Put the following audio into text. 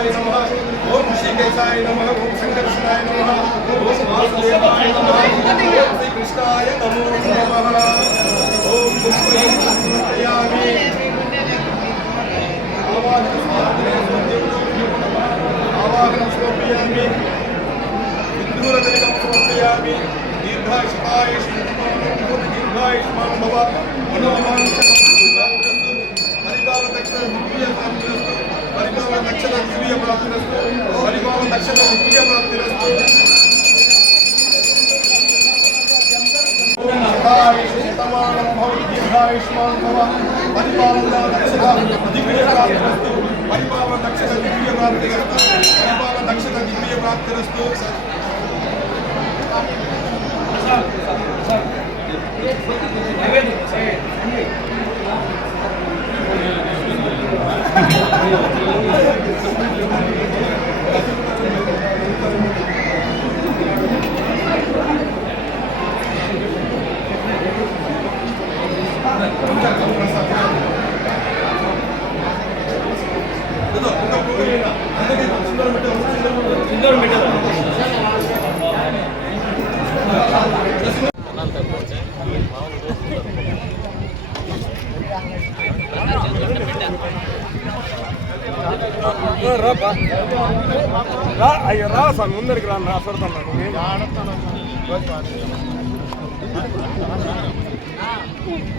देवाय नमः। ओम ऋषिकेशाय नमः, ओम संकर्षणाय नमः, ओम वासुदेवाय नमः, ओम श्री कृष्णाय नमो नमः। ओम पुष्पयं समर्पयामि। आवाहनं समर्पयामि। పరిపాల దక్షిణ దివ్య ప్రాప్తిరస్తు పరిపాల దక్షిణ దివ్య ప్రాప్తిరస్తు శతమానం భవతి దీర్ఘాయుష్మాన్ భవ పరిపాలన దక్షిణ దివ్య ప్రాప్తిరస్తు పరిపాలన దక్షిణ దివ్య అయ్యో రా సార్ ముందరికి రా నా 不止